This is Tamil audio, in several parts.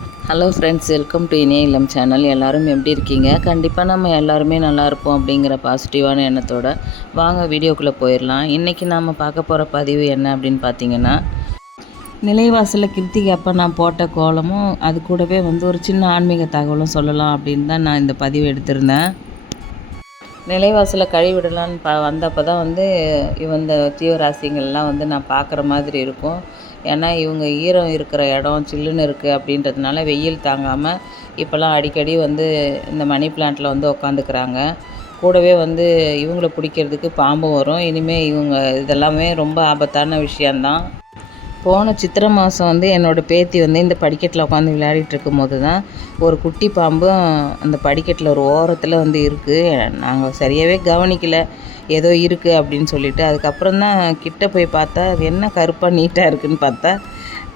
ஹலோ ஃப்ரெண்ட்ஸ், வெல்கம் டு இனிய இல்லம் சேனல். எல்லோரும் எப்படி இருக்கீங்க? கண்டிப்பாக நம்ம எல்லாருமே நல்லா இருப்போம் அப்படிங்கிற பாசிட்டிவான எண்ணத்தோட வாங்க வீடியோக்குள்ளே போயிடலாம். இன்றைக்கி நாம் பார்க்க போகிற பதிவு என்ன அப்படின்னு பார்த்தீங்கன்னா, நிலைவாசலில் கிருத்திகை அப்போ நான் போட்ட கோலமும் அது கூடவே ஒரு சின்ன ஆன்மீக தகவலும் சொல்லலாம் அப்படின்னு தான் நான் இந்த பதிவு எடுத்திருந்தேன். நிலைவாசலை கழிவிடலான்னு வந்தப்போ தான் இந்த ஜீவராசிங்கள்லாம் நான் பார்க்குற மாதிரி இருக்கும். ஏன்னா இவங்க ஈரம் இருக்கிற இடம் சில்லுன்னு இருக்குது அப்படின்றதுனால வெயில் தாங்காமல் இப்போல்லாம் அடிக்கடி இந்த மணி பிளான்ட்டில் உட்காந்துக்கிறாங்க. கூடவே இவங்கள பிடிக்கிறதுக்கு பாம்பும் வரும். இனிமேல் இவங்க இதெல்லாமே ரொம்ப ஆபத்தான விஷயந்தான். போன சித்திரை மாதம் என்னோடய பேத்தி இந்த படிக்கட்டில் உட்காந்து விளையாடிட்டு இருக்கும்போது தான் ஒரு குட்டி பாம்பும் அந்த படிக்கட்டில் ஒரு ஓரத்தில் இருக்குது. நாங்கள் சரியாகவே கவனிக்கலை, ஏதோ இருக்குது அப்படின்னு சொல்லிட்டு. அதுக்கப்புறம் தான் கிட்ட போய் பார்த்தா அது என்ன கருப்பாக நீட்டாக இருக்குதுன்னு பார்த்தா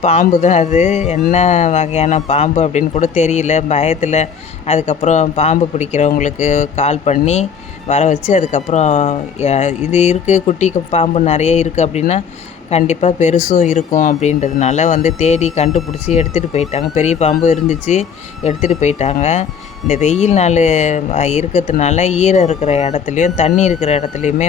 பாம்பு தான். அது என்ன வகையான பாம்பு அப்படின்னு கூட தெரியல, பயத்தில். அதுக்கப்புறம் பாம்பு பிடிக்கிறவங்களுக்கு கால் பண்ணி வர வச்சு, அதுக்கப்புறம் இது இருக்குது, குட்டி பாம்பு நிறைய இருக்குது அப்படின்னா கண்டிப்பாக பெருசும் இருக்கும் அப்படின்றதுனால தேடி கண்டுபிடிச்சி எடுத்துகிட்டு போயிட்டாங்க. பெரிய பாம்பு இருந்துச்சு, எடுத்துகிட்டு போயிட்டாங்க. இந்த வெயில் நாள் இருக்கிறதுனால ஈரம் இருக்கிற இடத்துலையும் தண்ணி இருக்கிற இடத்துலையுமே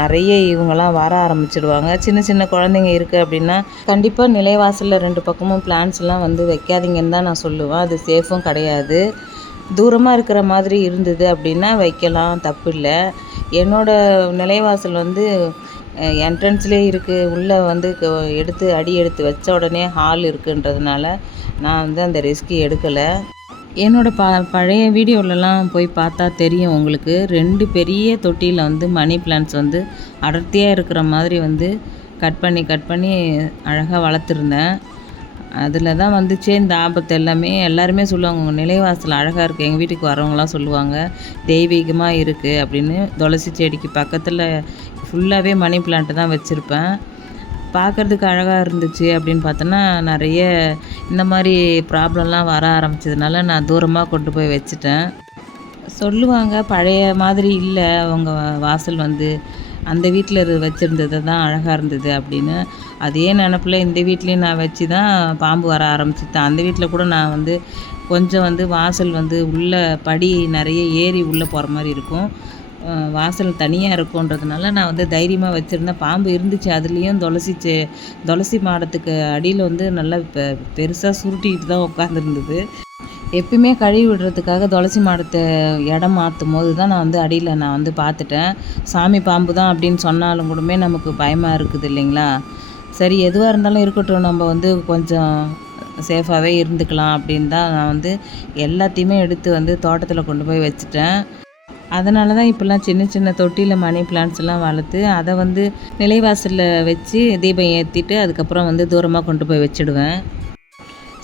நிறைய இவங்கெல்லாம் வர ஆரம்பிச்சிடுவாங்க. சின்ன சின்ன குழந்தைங்க இருக்குது அப்படின்னா கண்டிப்பாக நிலைவாசலில் 2 பக்கமும் பிளான்ட்ஸ்லாம் வைக்காதீங்கன்னு தான் நான் சொல்லுவேன். அது சேஃபும் கிடையாது. தூரமாக இருக்கிற மாதிரி இருந்தது அப்படின்னா வைக்கலாம், தப்பு இல்லை. என்னோடய நிலைவாசல் என்ட்ரன்ஸ்லேயே இருக்குது. உள்ளே எடுத்து அடி எடுத்து வச்ச உடனே ஹால் இருக்குன்றதுனால நான் அந்த ரிஸ்க் எடுக்கலை. என்னோடய பழைய வீடியோலலாம் போய் பார்த்தா தெரியும் உங்களுக்கு. 2 பெரிய தொட்டியில் மணி பிளான்ட்ஸ் அடர்த்தியாக இருக்கிற மாதிரி கட் பண்ணி அழகாக வளர்த்துருந்தேன். அதில் தான் வந்துச்சே இந்த ஆபத்து எல்லாமே. எல்லாருமே சொல்லுவாங்க, உங்கள் நிலைவாசல் அழகாக இருக்குது. எங்கள் வீட்டுக்கு வரவங்களாம் சொல்லுவாங்க, தெய்வீகமாக இருக்குது அப்படின்னு. துளசி செடிக்கு பக்கத்தில் ஃபுல்லாகவே மணி பிளான்ட்டு தான் வச்சுருப்பேன். பார்க்குறதுக்கு அழகாக இருந்துச்சு அப்படின்னு பார்த்தோன்னா நிறைய இந்த மாதிரி ப்ராப்ளம்லாம் வர ஆரம்பிச்சதுனால நான் தூரமாக கொண்டு போய் வச்சுட்டேன். சொல்லுவாங்க பழைய மாதிரி இல்லை, அவங்க வாசல் அந்த வீட்டில் வச்சுருந்தது தான் அழகாக இருந்தது அப்படின்னு. அதே நினப்பில் இந்த வீட்லேயும் நான் வச்சு தான் பாம்பு வர ஆரம்பிச்சிட்டேன். அந்த வீட்டில் கூட நான் கொஞ்சம் வாசல் உள்ளே படி நிறைய ஏறி உள்ளே போகிற மாதிரி இருக்கும். வாசல் தனியாக இருக்குன்றதுனால நான் தைரியமாக வச்சுருந்தேன். பாம்பு இருந்துச்சு, அதுலேயும் துளசி மாடத்துக்கு அடியில் நல்லா பெருசாக சுருட்டிக்கிட்டு தான் உட்காந்துருந்தது. எப்பயுமே கழுவி விடுறதுக்காக துளசி மாடத்தை இடம் மாற்றும் போது தான் நான் அடியில் நான் பார்த்துட்டேன். சாமி பாம்பு தான் அப்படின்னு சொன்னாலும் கூடமே நமக்கு பயமாக இருக்குது இல்லைங்களா? சரி, எதுவாக இருந்தாலும் இருக்கட்டும், நம்ம கொஞ்சம் சேஃபாகவே இருந்துக்கலாம் அப்படின்னு தான் நான் எல்லாத்தையுமே எடுத்து தோட்டத்தில் கொண்டு போய் வச்சுட்டேன். அதனால தான் இப்போல்லாம் சின்ன சின்ன தொட்டியில் மணி பிளான்ட்ஸ்லாம் வளர்த்து அதை நிலைவாசலில் வச்சு தீபம் ஏற்றிட்டு அதுக்கப்புறம் தூரமாக கொண்டு போய் வச்சுடுவேன்.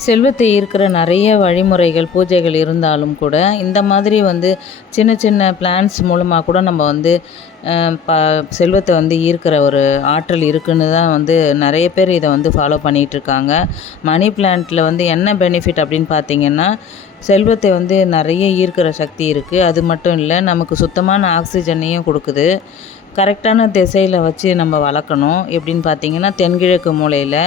செல்வத்தை ஈர்க்கிற நிறைய வழிமுறைகள் பூஜைகள் இருந்தாலும் கூட இந்த மாதிரி சின்ன சின்ன பிளான்ஸ் மூலமாக கூட நம்ம செல்வத்தை ஈர்க்கிற ஒரு ஆற்றல் இருக்குன்னு தான் நிறைய பேர் இதை ஃபாலோ பண்ணிகிட்ருக்காங்க. மணி பிளான்ட்டில் என்ன பெனிஃபிட் அப்படின்னு பார்த்தீங்கன்னா, செல்வத்தை நிறைய ஈர்க்கிற சக்தி இருக்குது. அது மட்டும் இல்லை, நமக்கு சுத்தமான ஆக்சிஜனையும் கொடுக்குது. கரெக்டான திசையில் வச்சு நம்ம வளர்க்கணும். எப்படின்னு பார்த்தீங்கன்னா, தென்கிழக்கு மூலையில்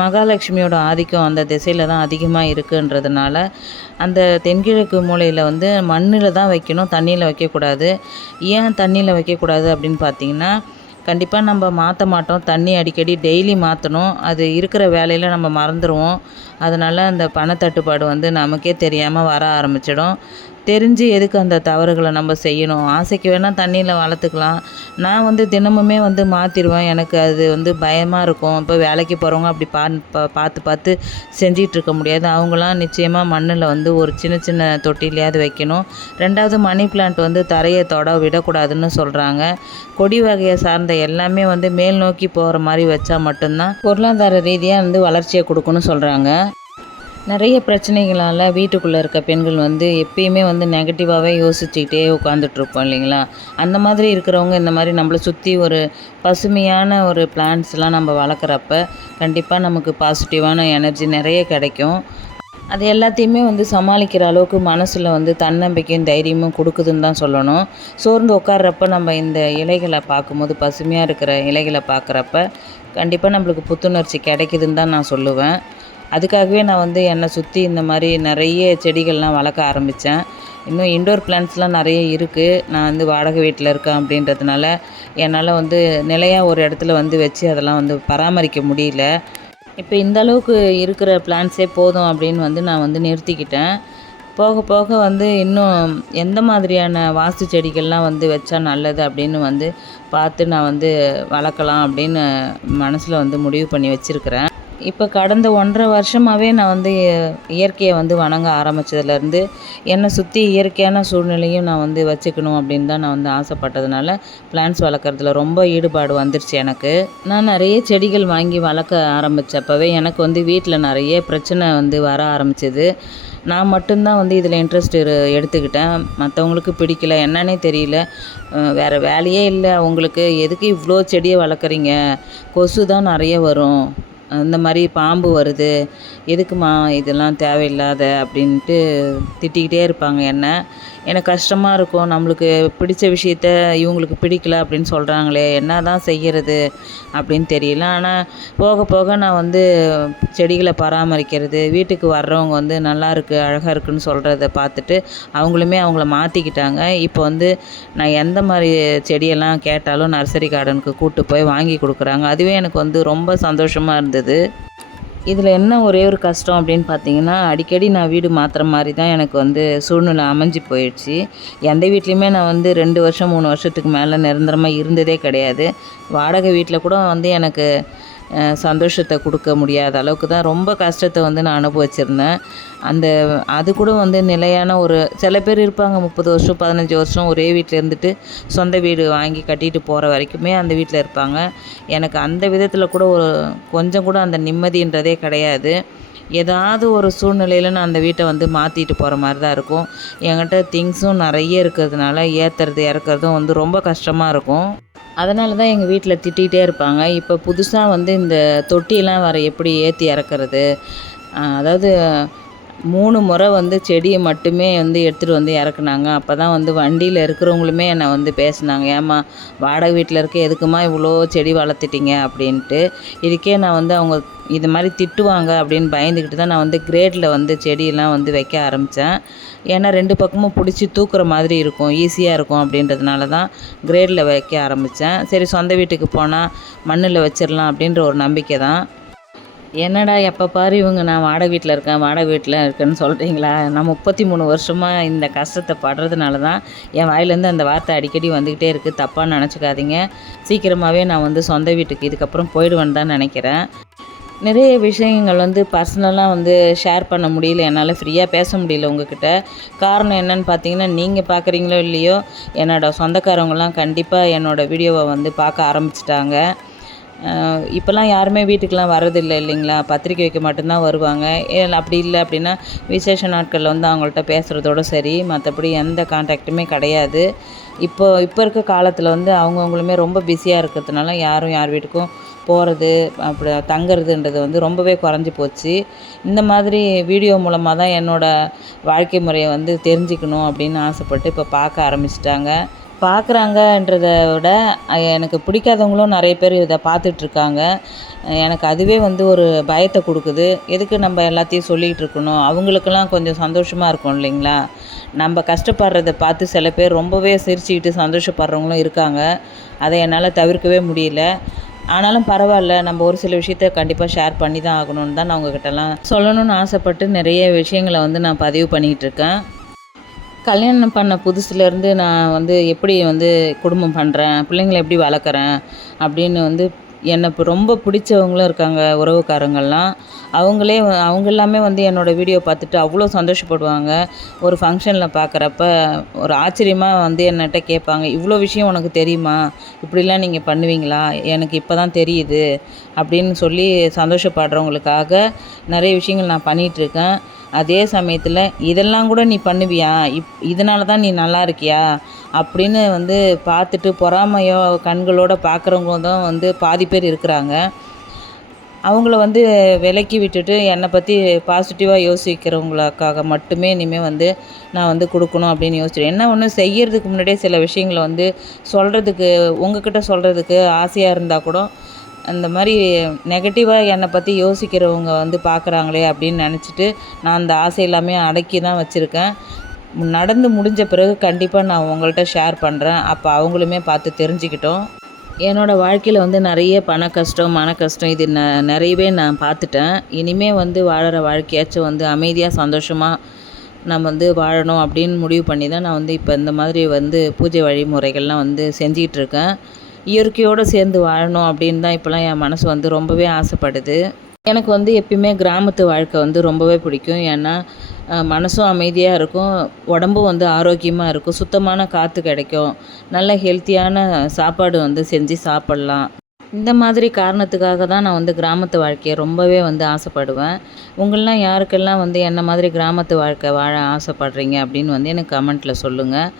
மகாலட்சுமியோட ஆதிக்கம் அந்த திசையில் தான் அதிகமாக இருக்குன்றதுனால அந்த தென்கிழக்கு மூலையில் மண்ணில் தான் வைக்கணும், தண்ணியில் வைக்கக்கூடாது. ஏன் தண்ணியில் வைக்கக்கூடாது அப்படின்னு பார்த்தீங்கன்னா, கண்டிப்பாக நம்ம மாற்ற மாட்டோம். தண்ணி அடிக்கடி டெய்லி மாற்றணும். அது இருக்கிற வேலையில் நம்ம மறந்துடுவோம். அதனால் அந்த பணத்தட்டுப்பாடு நமக்கே தெரியாமல் வர ஆரம்பிச்சிடும். தெரிஞ்சு எதுக்கு அந்த தவறுகளை நம்ம செய்யணும்? ஆசைக்கு வேணால் தண்ணியில் வளர்த்துக்கலாம். நான் தினமுமே மாற்றிடுவேன். எனக்கு அது பயமாக இருக்கும். இப்போ வேலைக்கு போகிறவங்க அப்படி பார்த்து செஞ்சிகிட்ருக்க முடியாது. அவங்களாம் நிச்சயமாக மண்ணில் ஒரு சின்ன சின்ன தொட்டிலையாவது வைக்கணும். 2வது, மணி பிளான்ட் தரையை தொட விடக்கூடாதுன்னு சொல்கிறாங்க. கொடி வகையை சார்ந்த எல்லாமே மேல் நோக்கி போகிற மாதிரி வச்சா மட்டும்தான் பொருளாதார ரீதியாக வளர்ச்சியை கொடுக்குன்னு சொல்கிறாங்க. நிறைய பிரச்சனைகளால் வீட்டுக்குள்ளே இருக்க பெண்கள் எப்பயுமே நெகட்டிவாகவே யோசிச்சுக்கிட்டே உட்காந்துட்ருப்போம் இல்லைங்களா? அந்த மாதிரி இருக்கிறவங்க இந்த மாதிரி நம்மளை சுற்றி ஒரு பசுமையான ஒரு பிளான்ட்ஸ்லாம் நம்ம வளர்க்குறப்ப கண்டிப்பாக நமக்கு பாசிட்டிவான எனர்ஜி நிறைய கிடைக்கும். அது எல்லாத்தையுமே சமாளிக்கிற அளவுக்கு மனசில் தன்னம்பிக்கையும் தைரியமும் கொடுக்குதுன்னு தான் சொல்லணும். சோர்ந்து உட்கார்றப்ப நம்ம இந்த இலைகளை பார்க்கும்போது, பசுமையாக இருக்கிற இலைகளை பார்க்குறப்ப கண்டிப்பாக நம்மளுக்கு புத்துணர்ச்சி கிடைக்குதுன்னு தான் நான் சொல்லுவேன். அதுக்காகவே நான் வந்து என்னை சுற்றி இந்த மாதிரி நிறைய செடிகள்லாம் வளர்க்க ஆரம்பித்தேன். இன்னும் இன்டோர் பிளான்ட்ஸ்லாம் நிறைய இருக்குது. நான் வந்து வாடகை வீட்டில் இருக்கேன் அப்படின்றதுனால என்னால் வந்து நிலையாக ஒரு இடத்துல வந்து வச்சு அதெல்லாம் வந்து பராமரிக்க முடியல. இப்போ இந்த அளவுக்கு இருக்கிற பிளான்ட்ஸே போதும் அப்படின்னு வந்து நான் வந்து நிறுத்திக்கிட்டேன். போக போக வந்து இன்னும் எந்த மாதிரியான வாஸ்து செடிகள்லாம் வந்து வச்சா நல்லது அப்படின்னு வந்து பார்த்து நான் வந்து வளர்க்கலாம் அப்படின்னு மனசில் வந்து முடிவு பண்ணி வச்சுருக்கிறேன். இப்போ கடந்த 1.5 வருஷமாகவே நான் வந்து இயற்கையை வந்து வணங்க ஆரம்பித்ததுலேருந்து என்னை சுற்றி இயற்கையான சூழ்நிலையும் நான் வந்து வச்சுக்கணும் அப்படின்னு தான் நான் வந்து ஆசைப்பட்டதுனால பிளான்ட்ஸ் வளர்க்குறதுல ரொம்ப ஈடுபாடு வந்துருச்சு எனக்கு. நான் நிறைய செடிகள் வாங்கி வளர்க்க ஆரம்பித்தப்பவே எனக்கு வந்து வீட்டில் நிறைய பிரச்சனை வந்து வர ஆரம்பிச்சது. நான் மட்டும்தான் வந்து இதில் இன்ட்ரெஸ்ட் எடுத்துக்கிட்டேன். மற்றவங்களுக்கு பிடிக்கல, என்னன்னே தெரியல. வேறு வேலையே இல்லை உங்களுக்கு, எதுக்கு இவ்வளோ செடியை வளர்க்குறீங்க, கொசு தான் நிறைய வரும், இந்த மாதிரி பாம்பு வருது, எதுக்குமா இதெல்லாம் தேவையில்லாத அப்படின்ட்டு திட்டிக்கிட்டே இருப்பாங்க என்னை. எனக்கு கஷ்டமாக இருக்கும், நம்மளுக்கு பிடிச்ச விஷயத்த இவங்களுக்கு பிடிக்கல அப்படின்னு சொல்கிறாங்களே, என்ன தான் செய்கிறது அப்படின்னு தெரியல. ஆனால் போக போக நான் வந்து செடிகளை பராமரிக்கிறது, வீட்டுக்கு வர்றவங்க வந்து நல்லா இருக்குது அழகாக இருக்குதுன்னு சொல்கிறத பார்த்துட்டு அவங்களுமே அவங்கள மாற்றிக்கிட்டாங்க. இப்போ வந்து நான் எந்த மாதிரி செடியெல்லாம் கேட்டாலும் நர்சரி கார்டனுக்கு கூப்பிட்டு போய் வாங்கி கொடுக்குறாங்க. அதுவே எனக்கு வந்து ரொம்ப சந்தோஷமாக இருந்தது. இதில் என்ன ஒரே ஒரு கஷ்டம் அப்படின்னு பார்த்தீங்கன்னா, அடிக்கடி நான் வீடு மாற்றுற மாதிரி தான் எனக்கு வந்து சூழ்நிலை அமைஞ்சு போயிடுச்சு. எந்த வீட்லேயுமே நான் வந்து 2 வருஷம் 3 வருஷத்துக்கு மேலே நிரந்தரமாக இருந்ததே கிடையாது. வாடகை வீட்டில் கூட வந்து எனக்கு சந்தோஷத்தை கொடுக்க முடியாத அளவுக்கு தான் ரொம்ப கஷ்டத்தை வந்து நான் அனுபவிச்சிருந்தேன். அது கூட வந்து நிலையான ஒரு சில பேர் இருப்பாங்க 30 வருஷம் 15 வருஷம் ஒரே வீட்டில் இருந்துட்டு சொந்த வீடு வாங்கி கட்டிட்டு போகிற வரைக்குமே அந்த வீட்டில் இருப்பாங்க. எனக்கு அந்த விதத்தில் கூட கொஞ்சம் கூட அந்த நிம்மதின்றதே கிடையாது. ஏதாவது ஒரு சூழ்நிலையில் நான் அந்த வீட்டை வந்து மாற்றிட்டு போகிற மாதிரி தான் இருக்கும். என்கிட்ட திங்ஸும் நிறைய இருக்கிறதுனால ஏற்றுறது இறக்குறதும் வந்து ரொம்ப கஷ்டமாக இருக்கும். அதனால தான் எங்கள் வீட்டில் திட்டிகிட்டே இருப்பாங்க. இப்போ புதுசாக வந்து இந்த தொட்டியெல்லாம் வேறு எப்படி ஏற்றி இறக்குறது, அதாவது 3 முறை வந்து செடியை மட்டுமே வந்து எடுத்துகிட்டு வந்து இறக்குனாங்க. அப்போ தான் வந்து வண்டியில் இருக்கிறவங்களுமே என்னை வந்து பேசினாங்க, ஏம்மா வாடகை வீட்டில் இருக்க எதுக்குமா இவ்வளோ செடி வளர்த்துட்டீங்க அப்படின்ட்டு. இதுக்கே நான் வந்து அவங்க இது மாதிரி திட்டுவாங்க அப்படின்னு பயந்துக்கிட்டு தான் நான் வந்து கிரேடில் வந்து செடியெல்லாம் வந்து வைக்க ஆரம்பித்தேன். ஏன்னா 2 பக்கமும் பிடிச்சி தூக்குற மாதிரி இருக்கும், ஈஸியாக இருக்கும் அப்படின்றதுனால தான் கிரேடில் வைக்க ஆரம்பித்தேன். சரி சொந்த வீட்டுக்கு போனால் மண்ணில் வச்சிடலாம் அப்படின்ற ஒரு நம்பிக்கை தான். என்னடா எப்போ பாரு இவங்க நான் வாடகை வீட்டில் இருக்கேன்னு சொல்கிறீங்களா? நான் 33 வருஷமாக இந்த கஷ்டத்தை படுறதுனால தான் என் வாயிலேருந்து அந்த வார்த்தை அடிக்கடி வந்துக்கிட்டே இருக்குது. தப்பாக நினச்சிக்காதீங்க. சீக்கிரமாகவே நான் வந்து சொந்த வீட்டுக்கு இதுக்கப்புறம் போயிடுவேன்னு தான் நினைக்கிறேன். நிறைய விஷயங்கள் வந்து பர்சனலாக வந்து ஷேர் பண்ண முடியல, என்னால் ஃப்ரீயாக பேச முடியல உங்ககிட்ட. காரணம் என்னென்னு பார்த்தீங்கன்னா, நீங்கள் பார்க்குறீங்களோ இல்லையோ என்னோடய சொந்தக்காரவங்களாம் கண்டிப்பாக என்னோடய வீடியோவை வந்து பார்க்க ஆரம்பிச்சிட்டாங்க. இப்போல்லாம் யாருமே வீட்டுக்கெலாம் வரதில்லை இல்லைங்களா? பத்திரிக்கை வைக்க மட்டும்தான் வருவாங்க. அப்படி இல்லை அப்படின்னா விசேஷ நாட்களில் வந்து அவங்கள்ட்ட பேசுகிறதோட சரி, மற்றபடி எந்த கான்டாக்ட்டுமே கிடையாது. இப்போ இருக்க காலத்தில் வந்து அவங்கவுங்களுமே ரொம்ப பிஸியாக இருக்கிறதுனால யாரும் யார் வீட்டுக்கும் போகிறது அப்படி தங்குறதுன்றது வந்து ரொம்பவே குறைஞ்சி போச்சு. இந்த மாதிரி வீடியோ மூலமாக தான் என்னோடய வாழ்க்கை முறையை வந்து தெரிஞ்சுக்கணும் அப்படின்னு ஆசைப்பட்டு இப்போ பார்க்க ஆரம்பிச்சிட்டாங்க. பார்க்குறாங்கன்றத விட எனக்கு பிடிக்காதவங்களும் நிறைய பேர் இதை பார்த்துட்ருக்காங்க. எனக்கு அதுவே வந்து ஒரு பயத்தை கொடுக்குது. எதுக்கு நம்ம எல்லாத்தையும் சொல்லிகிட்டு இருக்கணும்? அவங்களுக்கெல்லாம் கொஞ்சம் சந்தோஷமாக இருக்கும் இல்லைங்களா? நம்ம கஷ்டப்படுறத பார்த்து சில பேர் ரொம்பவே சிரிச்சுக்கிட்டு சந்தோஷப்படுறவங்களும் இருக்காங்க. அதை என்னால் தவிர்க்கவே முடியல. ஆனாலும் பரவாயில்ல, நம்ம ஒரு சில விஷயத்த கண்டிப்பாக ஷேர் பண்ணி தான் ஆகணும்னு தான் நான் உங்ககிட்டலாம் சொல்லணும்னு ஆசைப்பட்டு நிறைய விஷயங்களை வந்து நான் பதிவு பண்ணிகிட்ருக்கேன். கல்யாணம் பண்ண புதுசுலேருந்து நான் வந்து எப்படி வந்து குடும்பம் பண்ணுறேன், பிள்ளைங்களை எப்படி வளர்க்குறேன் அப்படின்னு வந்து என்னை இப்போ ரொம்ப பிடிச்சவங்களும் இருக்காங்க உறவுக்காரங்கள்லாம். அவங்க எல்லாமே வந்து என்னோடய வீடியோ பார்த்துட்டு அவ்வளோ சந்தோஷப்படுவாங்க. ஒரு ஃபங்க்ஷனில் பார்க்குறப்ப ஒரு ஆச்சரியமாக வந்து என்கிட்ட கேட்பாங்க, இவ்வளோ விஷயம் உனக்கு தெரியுமா, இப்படிலாம் நீங்கள் பண்ணுவீங்களா, எனக்கு இப்போ தான் தெரியுது அப்படின்னு சொல்லி சந்தோஷப்படுறவங்களுக்காக நிறைய விஷயங்கள் நான் பண்ணிகிட்ருக்கேன். அதே சமயத்தில் இதெல்லாம் கூட நீ பண்ணுவியா, இதனால தான் நீ நல்லா இருக்கியா அப்படின்னு வந்து பார்த்துட்டு பொறாமையோ கண்களோடு பார்க்குறவங்க தான் வந்து பாதி பேர் இருக்கிறாங்க. அவங்கள வந்து விலக்கி விட்டுட்டு என்னை பற்றி பாசிட்டிவாக யோசிக்கிறவங்களுக்காக மட்டுமே இனிமேல் வந்து நான் வந்து கொடுக்கணும் அப்படின்னு யோசிச்சிட்டேன். என்ன ஒன்று செய்கிறதுக்கு முன்னாடியே சில விஷயங்களை வந்து சொல்கிறதுக்கு உங்ககிட்ட சொல்கிறதுக்கு ஆசையாக இருந்தால் கூட அந்த மாதிரி நெகட்டிவாக என்னை பற்றி யோசிக்கிறவங்க வந்து பார்க்குறாங்களே அப்படின்னு நினச்சிட்டு நான் அந்த ஆசை எல்லாமே அடக்கி தான் வச்சுருக்கேன். நடந்து முடிஞ்ச பிறகு கண்டிப்பாக நான் உங்கள்கிட்ட ஷேர் பண்ணுறேன். அப்போ அவங்களுமே பார்த்து தெரிஞ்சுக்கிட்டோம். என்னோடய வாழ்க்கையில் வந்து நிறைய பண கஷ்டம், மன கஷ்டம் இது நிறையவே நான் பார்த்துட்டேன். இனிமேல் வந்து வாழற வாழ்க்கையாச்சும் வந்து அமைதியாக சந்தோஷமாக நம்ம வந்து வாழணும் அப்படின்னு முடிவு பண்ணி தான் நான் வந்து இப்போ இந்த மாதிரி வந்து பூஜை வழிமுறைகள்லாம் வந்து செஞ்சிகிட்ருக்கேன். இயற்கையோடு சேர்ந்து வாழணும் அப்படின்னு தான் இப்போலாம் என் மனசு வந்து ரொம்பவே ஆசைப்படுது. எனக்கு வந்து எப்பயுமே கிராமத்து வாழ்க்கை வந்து ரொம்பவே பிடிக்கும். ஏன்னா மனசும் அமைதியாக இருக்கும், உடம்பும் வந்து ஆரோக்கியமாக இருக்கும், சுத்தமான காற்று கிடைக்கும், நல்ல ஹெல்த்தியான சாப்பாடு வந்து செஞ்சு சாப்பிட்லாம். இந்த மாதிரி காரணத்துக்காக தான் நான் வந்து கிராமத்து வாழ்க்கையை ரொம்பவே வந்து ஆசைப்படுவேன். உங்களெலாம் யாருக்கெல்லாம் வந்து என்ன மாதிரி கிராமத்து வாழ்க்கை வாழ ஆசைப்படுறீங்க அப்படின்னு வந்து எனக்கு கமெண்ட்டில் சொல்லுங்கள்.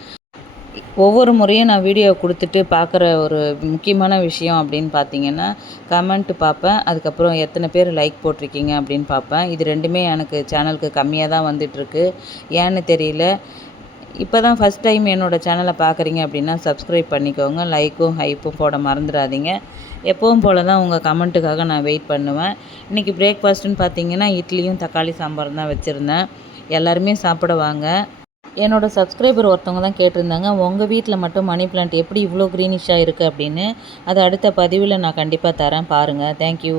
ஒவ்வொரு முறையும் நான் வீடியோ கொடுத்துட்டு பார்க்குற ஒரு முக்கியமான விஷயம் அப்படின்னு பார்த்தீங்கன்னா, கமெண்ட் பார்ப்பேன். அதுக்கப்புறம் எத்தனை பேர் லைக் போட்டிருக்கீங்க அப்படின்னு பார்ப்பேன். இது 2மே எனக்கு சேனலுக்கு கம்மியாக தான் வந்துட்டுருக்கு. ஏன்னு தெரியல. இப்போ தான் ஃபஸ்ட் டைம் என்னோடய சேனலை பார்க்குறீங்க அப்படின்னா சப்ஸ்கிரைப் பண்ணிக்கோங்க. லைக்கும் ஹைப்பும் போட மறந்துடாதீங்க. எப்பவும் போல தான் உங்கள் கமெண்ட்டுக்காக நான் வெயிட் பண்ணுவேன். இன்றைக்கி பிரேக்ஃபாஸ்ட்டுன்னு பார்த்தீங்கன்னா இட்லியும் தக்காளி சாம்பாரும் தான் வச்சுருந்தேன். எல்லாருமே சாப்பிட வாங்க. என்னோடய சப்ஸ்கிரைபர் ஒருத்தவங்க தான் கேட்டிருந்தாங்க, உங்கள் வீட்டில் மட்டும் மணி பிளான்ட் எப்படி இவ்வளோ க்ரீனிஷாக இருக்குது அப்படின்னு. அது அடுத்த பதிவில் நான் கண்டிப்பாக தரேன் பாருங்கள். தேங்க்யூ.